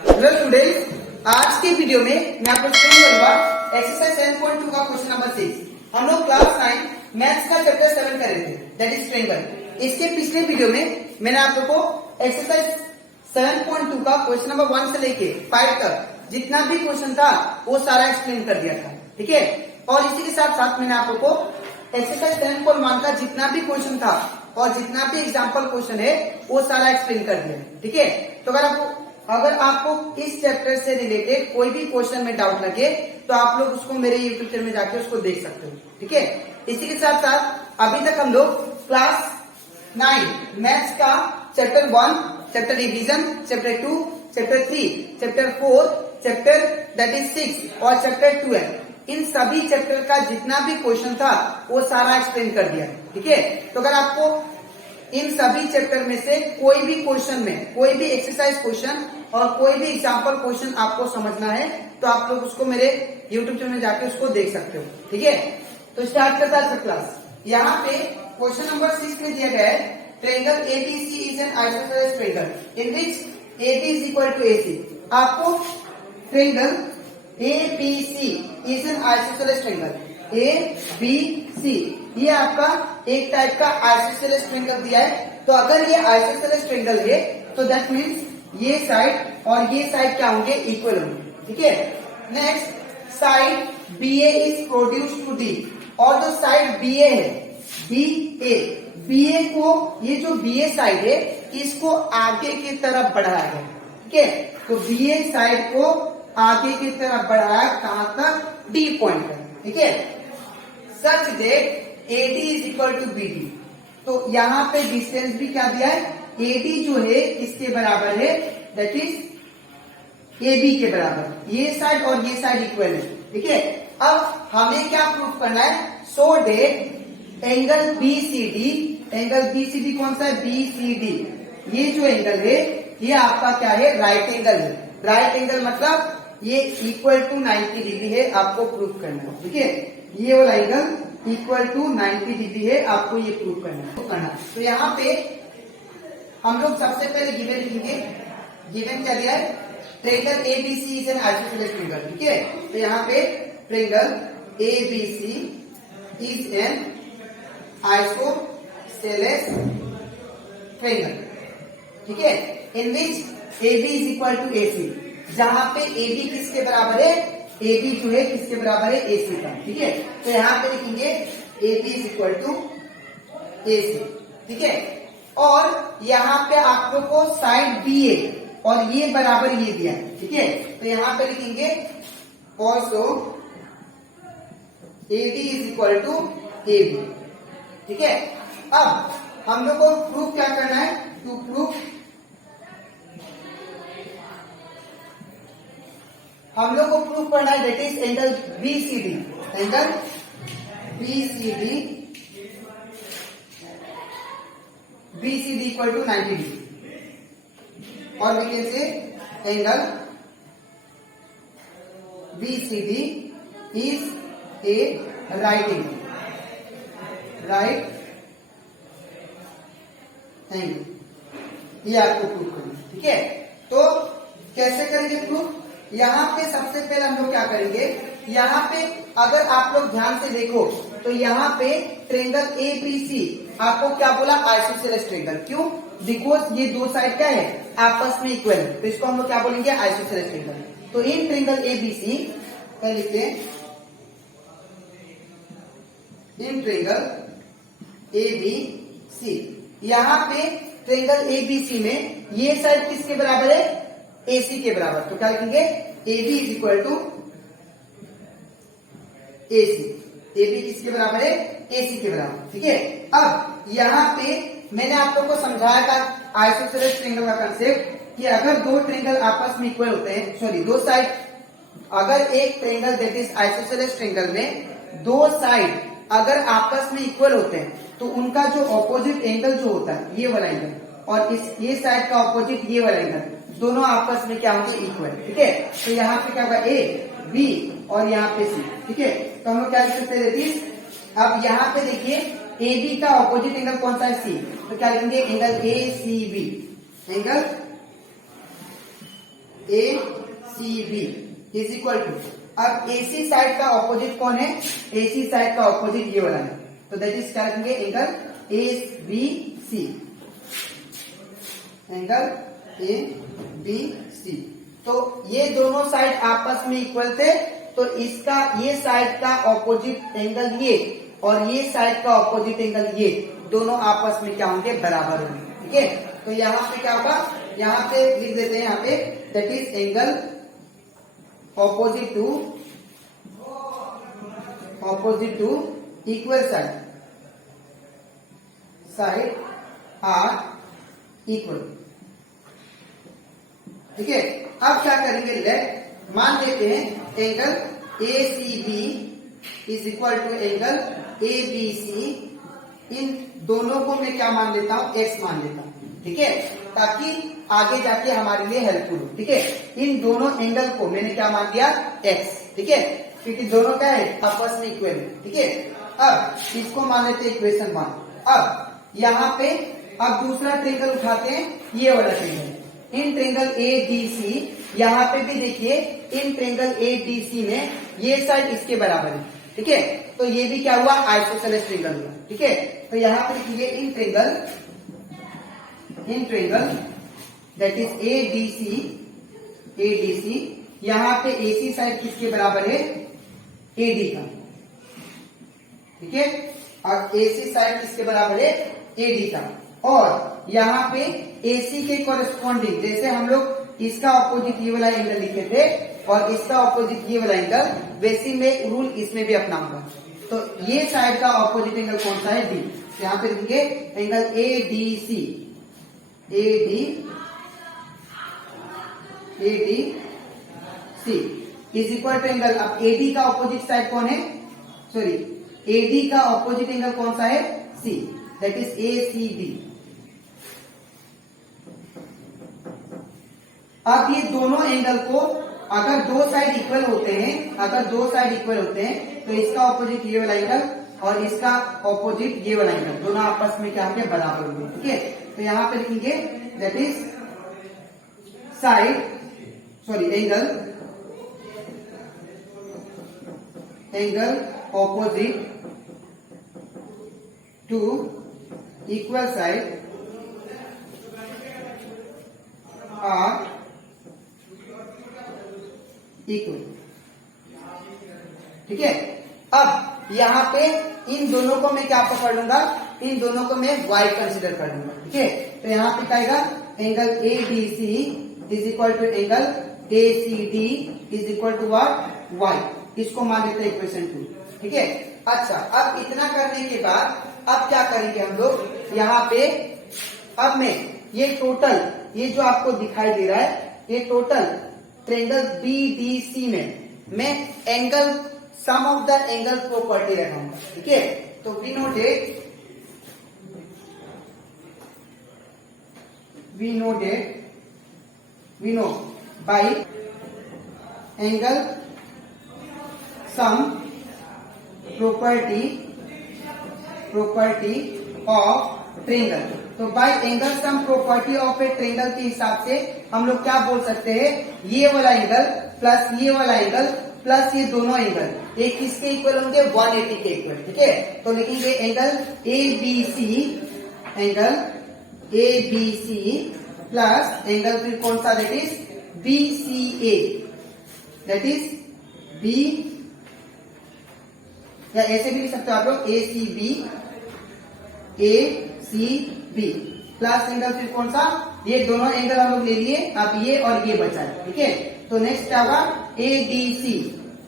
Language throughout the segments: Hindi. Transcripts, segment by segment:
हेलो स्टूडेंट्स, आज के वीडियो में मैं आपको एक्सप्लेन करूंगा एक्सरसाइज 7.2 का क्वेश्चन नंबर 6। हम लोग क्लास 9 मैथ्स का चैप्टर 7 कर रहे थे, दैट इज ट्रायंगल। इसके पिछले वीडियो में मैंने आप लोगों को एक्सरसाइज 7.2 का क्वेश्चन नंबर 1 से लेके 5 तक जितना भी क्वेश्चन था वो सारा एक्सप्लेन कर दिया था, ठीक है। और इसी के साथ साथ मैंने आप लोगों को एक्सरसाइज 7.1 का जितना भी क्वेश्चन था और जितना भी एग्जाम्पल क्वेश्चन है वो सारा एक्सप्लेन कर दिया, ठीक है। तो अगर आपको इस चैप्टर से रिलेटेड कोई भी क्वेश्चन में डाउट लगे तो आप लोग उसको मेरे यूट्यूब चैनल में जाके उसको देख सकते हो, ठीक है। इसी के साथ साथ अभी तक हम लोग क्लास 9 मैथ्स का chapter 1, chapter revision, chapter 2, chapter 3, chapter 4, chapter that is 6 और चैप्टर 12 इन सभी चैप्टर का जितना भी क्वेश्चन था वो सारा एक्सप्लेन कर दिया, ठीक है। तो अगर आपको इन सभी चैप्टर में से कोई भी क्वेश्चन में कोई भी एक्सरसाइज क्वेश्चन और कोई भी एग्जाम्पल क्वेश्चन आपको समझना है तो आप लोग उसको मेरे यूट्यूब चैनल में जाके उसको देख सकते हो, ठीक है। तो स्टार्ट करता है क्लास। यहाँ पे क्वेश्चन नंबर 6 में दिया गया है triangle ABC is an isosceles triangle in which AB is equal to AC. आपको triangle ABC is an isosceles triangle ABC ये आपका एक टाइप का आइसोसेलेस ट्रायंगल दिया है। तो अगर ये आइसोसेलेस ट्रायंगल है तो दैट मीन्स ये साइड और ये साइड क्या होंगे, इक्वल होंगे, ठीक है। Next side BA is produce to D और जो साइड BA है BA को ये जो BA साइड है इसको आगे की तरफ बढ़ाया गया, ठीक है। तो BA साइड को आगे की तरफ बढ़ाया कहां तक, D पॉइंट तक, ठीक है। Such that AD is equal to BD। तो यहाँ पे डिस्टेंस भी क्या दिया है, AD जो है इसके बराबर है, दैट इज AB के बराबर। ये साइड और ये साइड इक्वल है, ठीक है। अब हमें क्या प्रूफ करना है, सो डेट एंगल BCD कौन सा है, BCD ये जो एंगल है ये आपका क्या है, राइट एंगल है। राइट एंगल मतलब ये इक्वल टू 90 डिग्री है, आपको प्रूफ करना है, ठीक है। ये वाला एंगल इक्वल टू 90 डिग्री है, आपको ये प्रूफ करना है। तो यहाँ पे हम लोग सबसे पहले गिवन लिखेंगे। गिवन क्या दिया है, triangle ABC is an isosceles triangle, ठीक है। तो यहाँ पे triangle ABC is an isosceles triangle, ठीक है, in which AB is equal to AC। जहां पे AB किसके बराबर है, AB जो है किसके बराबर है, AC का, ठीक है। तो यहाँ पे लिखेंगे AB is equal to AC, ठीक है। और यहाँ पे आप लोग को साइड BA और ये बराबर ये दिया है, ठीक है। तो यहाँ पे लिखेंगे also AD is equal to AB, ठीक है। अब हम लोग को प्रूफ क्या करना है, टू प्रूफ हम लोग को प्रूफ करना है that is angle BCD। Angle BCD equal to 90 degree और we can say angle BCD is a right angle, right angle. ये आपको प्रूफ करना है, ठीक है। तो कैसे करेंगे प्रूफ, यहाँ पे सबसे पहले हम लोग क्या करेंगे, यहाँ पे अगर आप लोग ध्यान से देखो तो यहाँ पे ट्रायंगल ABC आपको क्या बोला, आइसोसेलेस ट्रायंगल। क्यों, बिकॉज ये दो साइड क्या है, आपस में इक्वल है, तो इसको हम लोग क्या बोलेंगे, आइसोसेलेस ट्रायंगल। तो इन ट्रायंगल ABC क्या लिखते हैं, इन ट्रायंगल ABC यहाँ पे ट्रायंगल ABC में ये साइड किसके बराबर है, AC के बराबर। तो क्या लिखेंगे, AB is equal to AC। AB किसके बराबर है, AC के बराबर, ठीक है। अब यहाँ पे मैंने आप लोगों को समझाया था आइसोसेलेस ट्रायंगल का कंसेप्ट कि अगर दो ट्रायंगल आपस में इक्वल होते हैं, सॉरी दो साइड, अगर एक triangle that is isosceles triangle में दो साइड अगर आपस में इक्वल होते हैं तो उनका जो ऑपोजिट एंगल जो होता है ये वाला एंगल और ये साइड का ऑपोजिट ये वाला एंगल, दोनों आपस में क्या होंगे, इक्वल, ठीक है। तो यहाँ पे क्या होगा, A B और यहाँ पे C, ठीक है। तो हम लोग क्या लिख सकते हैं, अब यहाँ पे देखिए AB का ऑपोजिट एंगल कौन सा है, C। तो क्या लिखेंगे, angle ACB, angle ACB is equal to, अब AC साइड का ऑपोजिट कौन है? AC साइड का ऑपोजिट ये वाला है, तो दैट इज क्या लिखेंगे? Angle ABC, angle ABC। तो ये दोनों साइड आपस में इक्वल थे, तो इसका ये साइड का ऑपोजिट एंगल ये और ये साइड का ऑपोजिट एंगल ये दोनों आपस में क्या होंगे? बराबर होंगे। ठीक है, तो यहां पे क्या होगा? यहां पे लिख देते हैं, यहां पे that is angle opposite to equal side are equal. ठीक है, अब क्या करेंगे? लेट मान लेते हैं angle ACB is equal to angle ABC, इन दोनों को मैं क्या मान लेता हूं? X मान लेता हूं। ठीक है, ताकि आगे जाके हमारे लिए हेल्पफुल हो। ठीक है, इन दोनों एंगल को मैंने क्या मान दिया? X। ठीक है, क्योंकि दोनों क्या है? आपस में इक्वल है। ठीक है, अब इसको मान लेते हैं इक्वेशन 1। अब यहाँ पे अब दूसरा ट्रेंगल उठाते हैं, ये वाला ट्रेंगल, इन ट्रेंगल ADC, यहाँ पे भी देखिए इन ट्रेंगल ADC में ये साइड इसके बराबर है। ठीक है, तो ये भी क्या हुआ? आइसोसेलेस ट्रेंगल हुआ। ठीक है, तो यहाँ पे देखिए in triangle that is ADC, यहाँ पे AC साइड किसके बराबर है? AD का। ठीक है, और AC साइड किसके बराबर है? AD का। और यहाँ पे AC के कोरेस्पॉन्डिंग, जैसे हम लोग इसका ऑपोजिट ये वाला एंगल लिखे थे और इसका ऑपोजिट ये वाला एंगल, वैसे में रूल इसमें भी अपनाऊंगा। तो ये साइड का ऑपोजिट एंगल कौन सा है? D। तो यहाँ पे लिखेंगे angle ADC is equal to angle, अब AD का ऑपोजिट साइड कौन है? सॉरी, AD का ऑपोजिट एंगल कौन सा है? C, that is ACB। अब ये दोनों एंगल को अगर दो साइड इक्वल होते हैं, तो इसका ऑपोजिट ये वाला एंगल और इसका ऑपोजिट ये वाला एंगल दोनों आपस में क्या होंगे? बराबर होंगे। ठीक है, तो यहां पे लिखेंगे that is angle opposite to equal side are equal. ठीक है, अब यहाँ पे इन दोनों को मैं क्या पकड़ लूंगा? इन दोनों को मैं y कंसिडर कर लूंगा। ठीक है, तो यहाँ पे क्या आएगा? Angle ADC is equal to angle ACD is equal to what? y। इसको मान लेते हैं इक्वेशन 2। ठीक है, अच्छा, अब इतना करने के बाद अब क्या करेंगे हम लोग? यहाँ पे अब मैं ये टोटल, ये जो आपको दिखाई दे रहा है, ये टोटल ट्रेंगल BDC में मैं angle sum of the angle property लगाऊंगा। ठीक है, तो we know by angle sum property of triangle. तो by angle sum property of a triangle के हिसाब से हम लोग क्या बोल सकते हैं? ये वाला एंगल प्लस ये वाला एंगल प्लस ये दोनों एंगल एक किसके इक्वल होंगे? 180 के इक्वल। ठीक है, तो लिखेंगे एंगल ABC प्लस एंगल फिर कौन सा? That is BCA, that is B, या ऐसे भी लिख सकते हो आप लोग ACB प्लस एंगल फिर कौन सा? ये दोनों एंगल हम लोग ले लिए, अब ये और ये बचा है। ठीक है, तो नेक्स्ट क्या होगा? ADC,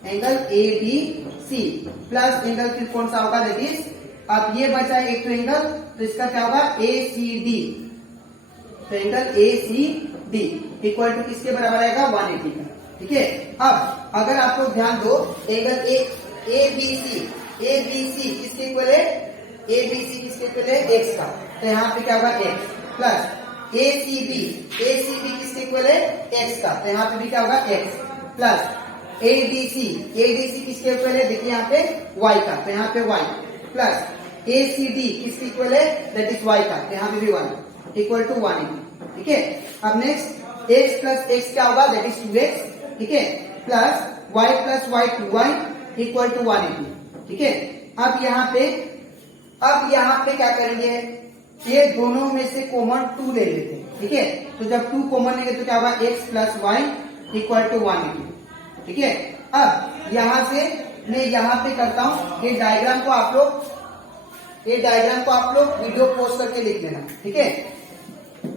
angle ADC plus angle फिर कौन सा होगा? दैट इज, अब ये बचा है एक एंगल, तो इसका क्या होगा? ACD, तो एंगल ACD इक्वल टू किसके बराबर आएगा? 180 का। ठीक है, अब अगर आप लोग ध्यान दो, एंगल ABC किसके इक्वल है? ABC किसके इक्वल है? X का, तो यहाँ पे क्या होगा? X प्लस ACB किसके इक्वल है? X का, तो यहाँ पे भी क्या होगा? X प्लस ADC किसके इक्वल है? देखिए यहाँ पे Y का, तो यहाँ पे Y प्लस ACD किसके इक्वल है? दैट इज Y का, तो यहाँ पे भी Y इक्वल टू 180। ठीक है, अब नेक्स्ट x प्लस एक्स क्या होगा, दैट इज 2x, ठीक है, plus y plus Y 2y equal to 180, ठीक है। अब यहाँ पे क्या करेंगे, ये दोनों में से कॉमन 2 ले लेते हैं, ठीक है। तो जब 2 कॉमन लेंगे तो क्या होगा, x plus Y equal to 180, ठीक है। अब यहां से मैं यहाँ पे करता हूं, ये डायग्राम को आप लोग वीडियो पोस्ट करके लिख लेना, ठीक है।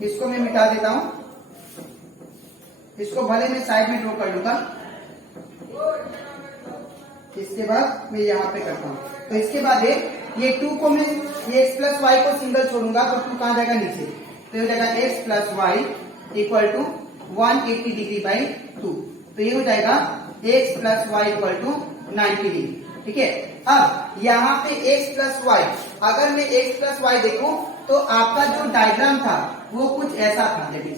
इसको मैं मिटा देता हूं, इसको भले मैं साइड में ड्रॉ कर लूंगा, इसके बाद मैं यहाँ पे करता हूँ। तो इसके बाद ये 2 को मैं ये x प्लस वाई को सिंगल छोड़ूंगा तो 2 कहां जाएगा, नीचे, तो ये हो जाएगा x plus Y equal to 180 degree by 2, तो ये हो जाएगा x plus Y equal to 90 degree, ठीक है। अब यहाँ पे x प्लस वाई, अगर मैं x प्लस वाई देखूं तो आपका जो डायग्राम था वो कुछ ऐसा था, देखिए,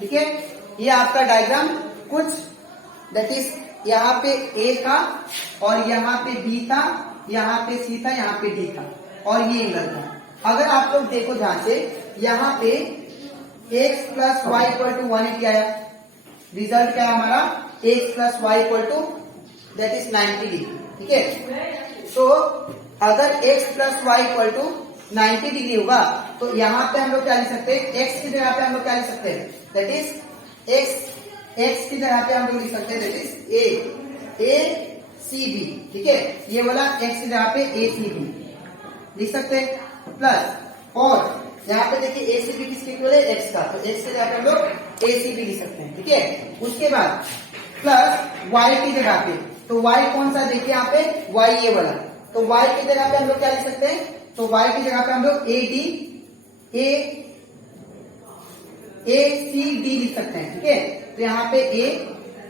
ठीक है। ये आपका डायग्राम कुछ दैट इज यहाँ पे A था और यहाँ पे B था, यहाँ पे C था, यहाँ पे D था और ये एंगल था। अगर आप लोग देखो ध्यान से, यहाँ पे x plus Y equal to 180 आया, रिजल्ट क्या है हमारा, x plus Y equal to that is 90 degree, ठीक है। तो अगर x plus Y equal to 90 degree होगा तो यहाँ पे हम लोग क्या लिख सकते हैं, x की जगह पे हम लोग क्या लिख सकते हैं, दैट इज x की जगह पे हम लोग लिख सकते हैं that is a c b, ठीक है। ये वाला x की जगह पे a c b लिख सकते हैं, प्लस और यहाँ पे देखिए a c b किसके इक्वल है, x का, तो x की जगह पे हम लोग a c b लिख सकते हैं, ठीक है। उसके बाद प्लस y की जगह पे, तो y कौन सा देखिए यहाँ पे, y ये वाला, तो y की जगह पे हम लोग क्या लिख सकते हैं, तो y की जगह पे हम लोग a c d लिख सकते हैं, ठीक है। तो यहाँ पे a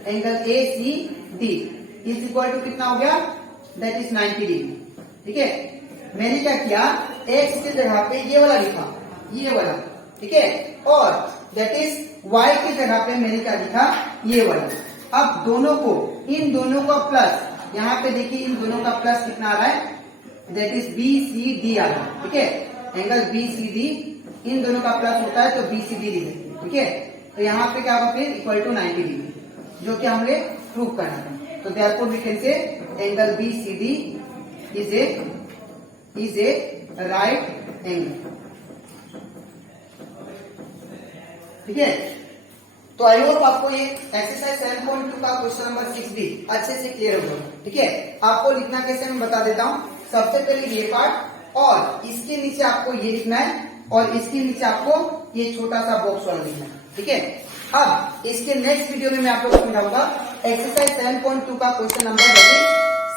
angle a c d is equal to कितना हो गया, दैट इज 90 डिग्री, ठीक है। मैंने क्या किया, x की जगह पे ये वाला लिखा, ये वाला, ठीक है, और दैट इज y की जगह पे मैंने क्या लिखा, ये वाला। अब दोनों को, इन दोनों का प्लस, यहाँ पे देखिए इन दोनों का प्लस कितना आ रहा है, that is B C D आ रहा है, ठीक है। एंगल बी सी डी, इन दोनों का प्लस होता है तो बी सी डी लिख देते हैं, ठीक है। तो यहाँ पे क्या होगा फिर, इक्वल टू 90 डिग्री, जो कि हमें प्रूव करना था। तो therefore we can say angle B C D is a right angle, ठीक है। तो आई होप आपको ये एक्सरसाइज 7.2 का क्वेश्चन नंबर 6 भी अच्छे से क्लियर होगा, ठीक है। आपको लिखना कैसे मैं बता देता हूँ। सबसे पहले ये पार्ट, और इसके नीचे आपको ये लिखना है, और इसके नीचे आपको ये छोटा सा बॉक्स वाला लिखना है, ठीक है। अब इसके नेक्स्ट वीडियो में मैं आप लोगों को समझाऊंगा एक्सरसाइज 7.2 का क्वेश्चन नंबर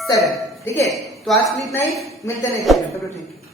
7, ठीक है। तो आज के लिए इतना ही, मिलते हैं नेक्स्ट वीडियो में, ठीक है।